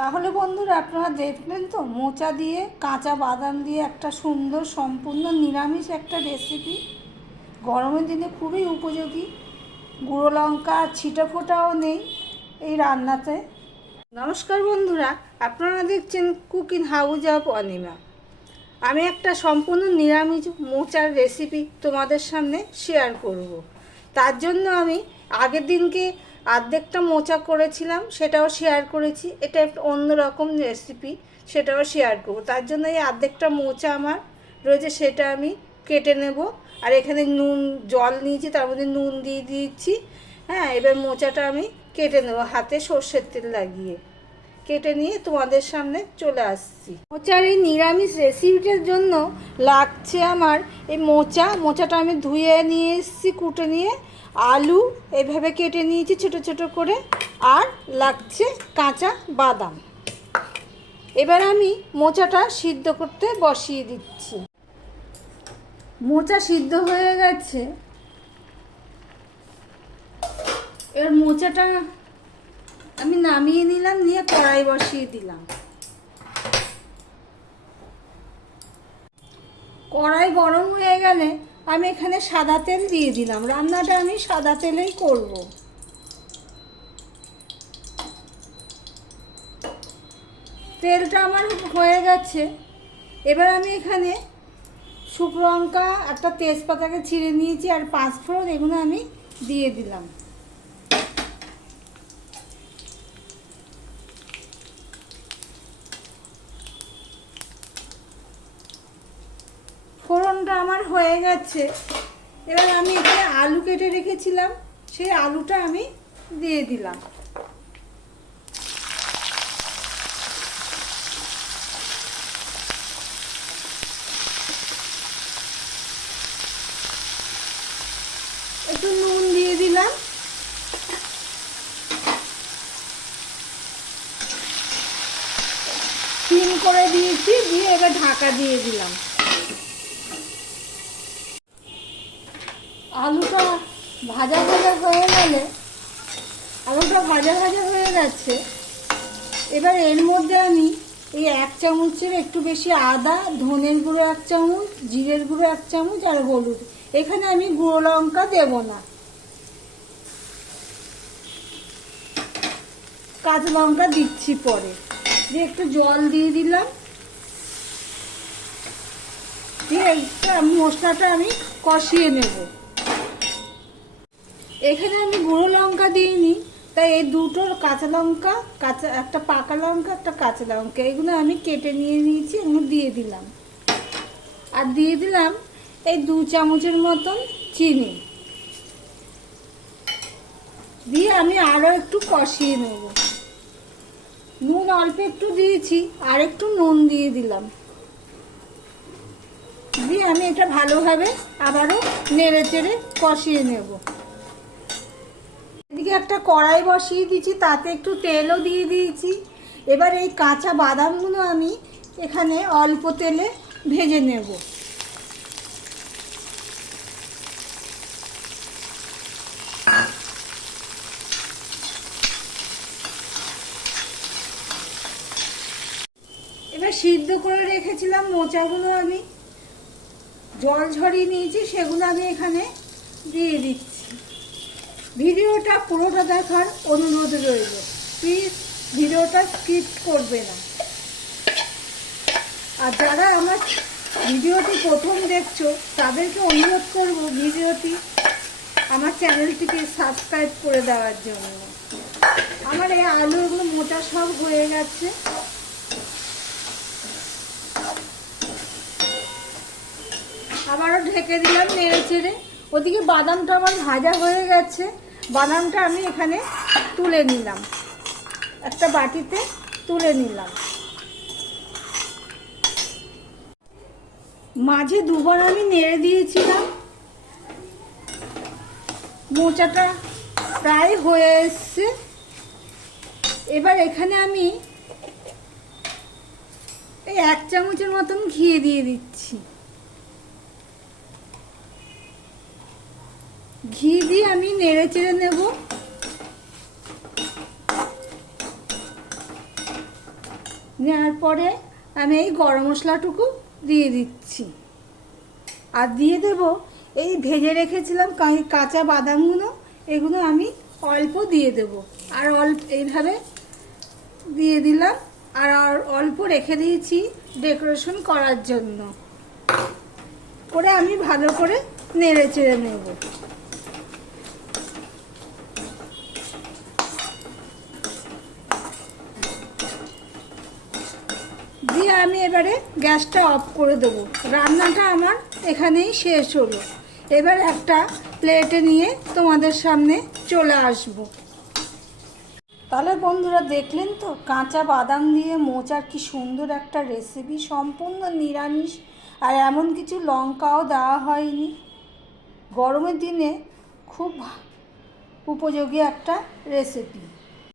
তাহলে বন্ধুরা আপনারা দেখলেন তো, মোচা দিয়ে, কাঁচা বাদাম দিয়ে একটা সুন্দর, সম্পূর্ণ নিরামিষ একটা রেসিপি গরমের দিনে খুবই উপযোগী। গুঁড়ো লঙ্কা ছিটা ফোটাও নেই এই রান্নাতে। নমস্কার বন্ধুরা, আপনারা দেখছেন কুকিং হাউজ অফ অনিমা। আমি একটা সম্পূর্ণ নিরামিষ মোচার রেসিপি তোমাদের সামনে শেয়ার করব। তার জন্য আমি আগের দিনকে অর্ধেকটা মোচা করেছিলাম, সেটাও শেয়ার করেছি। এটা একটা অন্যরকম রেসিপি সেটাও শেয়ার করব। তার জন্য এই অর্ধেকটা মোচা আমার রয়েছে, সেটা আমি কেটে নেব। আর এখানে নুন, জল নিয়েছি, তার মধ্যে নুন দিয়ে দিয়েছি। হ্যাঁ এবার মোচাটা আমি কেটে নেব হাতে, সর্ষের তেল লাগিয়ে। কেটে নিয়ে তোমাদের সামনে চলে আসছি। মোচার এই নিরামিষ রেসিপিটার জন্য লাগছে আমার এই মোচা। মোচাটা আমি ধুয়ে নিয়ে এসেছি, কুটে নিয়ে। আলু এভাবে কেটে নিয়েছি ছোট ছোট করে, আর লাগছে কাঁচা বাদাম। এবার আমি মোচাটা সিদ্ধ করতে বসিয়ে দিচ্ছি। মোচা সিদ্ধ হয়ে গেছে। এবার মোচাটা আমি নামিয়ে নিলাম, নিয়ে কড়াই বসিয়ে দিলাম। কড়াই গরম হয়ে গেলে আমি এখানে সাদা তেল দিয়ে দিলাম। রান্নাটা আমি সাদা তেলেই করব। তেলটা আমার হয়ে গেছে। এবার আমি এখানে শুকনো লঙ্কা, একটা তেজপাতাকে ছিঁড়ে নিয়েছি আর পাঁচ ফোড়ন এগুলো আমি দিয়ে দিলাম। আমার হয়ে গেছে। এবার আমি এখানে আলু কেটে রেখেছিলাম। সেই আলুটা আমি দিয়ে দিলাম। একটু নুন দিয়ে দিলাম। সিম করে দিয়েছি, দিয়ে এবার ঢাকা দিয়ে দিলাম। আলুটা ভাজা ভাজা হয়ে গেলে, আলুটা ভাজা ভাজা হয়ে গেছে এবার এর মধ্যে আমি এই এক চামচের একটু বেশি আদা, ধনের গুঁড়ো এক চামচ, জিরের গুঁড়ো এক চামচ আর হলুদ। এখানে আমি গুঁড়ো লঙ্কা দেব না। কাঁচা লঙ্কা দিচ্ছি পরে। দিয়ে একটু জল দিয়ে দিলাম। দিয়ে মশলাটা আমি কষিয়ে নেব। এখানে আমি গুঁড়ো লঙ্কা দিইনি, তাই এই দুটো কাঁচা লঙ্কা, কাঁচা, একটা পাকা লঙ্কা, একটা কাঁচা লঙ্কা, এগুলো আমি কেটে নিয়ে নিয়েছি এগুলো দিয়ে দিলাম। আর দিয়ে দিলাম এই দু চামচের মতন চিনি। দিয়ে আমি আরও একটু কষিয়ে নেব। নুন অল্প একটু দিয়েছি, আর একটু নুন দিয়ে দিলাম। দিয়ে আমি এটা ভালোভাবে আবারও নেড়ে চেড়ে কষিয়ে নেব। এদিকে একটা কড়াই বসিয়ে দিয়েছি, তাতে একটু তেলও দিয়ে দিয়েছি। এবার এই কাঁচা বাদামগুলো আমি এখানে অল্প তেলে ভেজে নেব। এবার সিদ্ধ করে রেখেছিলাম মোচাগুলো আমি। জল ঝরিয়ে নিয়েছি, সেগুলো আমি এখানে দিয়ে দিচ্ছি। ভিডিওটা পুরোটা দেখার অনুরোধ রইল। প্লিজ ভিডিওটা স্কিপ করবে না। আর যারা আমার ভিডিওটি প্রথম দেখছ, তাদেরকে অনুরোধ করব ভিডিওটি আমার চ্যানেলটিকে সাবস্ক্রাইব করে দেওয়ার জন্য। আমার এই আলুগুলো মোটা সব হয়ে গেছে। আবারও ঢেকে দিলাম নেড়ে চেড়ে ওদিকে বাদামটা আমার ভাজা হয়ে গেছে। বাদামটা আমি এখানে তুলে নিলাম। একটা বাটিতে তুলে নিলাম। মাঝে দুবার আমি নেড়ে দিয়েছিলাম। মোচাটা প্রায় হয়ে এসছে। এবার এখানে আমি এই এক চামচের মতন ঘি দিয়ে দিচ্ছি। ঘি দিয়ে আমি নেড়ে চেড়ে নেব। নেওয়ার পরে আমি এই গরম মশলাটুকু দিয়ে দিচ্ছি। আর দিয়ে দেব এই ভেজে রেখেছিলাম কাঁচা বাদামগুলো, এগুলো আমি অল্প দিয়ে দেব। আর অল্প এইভাবে দিয়ে দিলাম। আর অল্প রেখে দিয়েছি ডেকোরেশন করার জন্য। করে আমি ভালো করে নেড়ে চেড়ে নেব। দিয়ে আমি এবারে গ্যাসটা অফ করে দেবো। রান্নাটা আমার এখানেই শেষ হলো। এবার একটা প্লেটে নিয়ে তোমাদের সামনে চলে আসব। তাহলে বন্ধুরা দেখলেন তো, কাঁচা বাদাম দিয়ে মোচার কি সুন্দর একটা রেসিপি সম্পূর্ণ নিরামিষ, আর এমন কিছু লঙ্কাও দেওয়া হয়নি। গরমের দিনে খুব উপযোগী একটা রেসিপি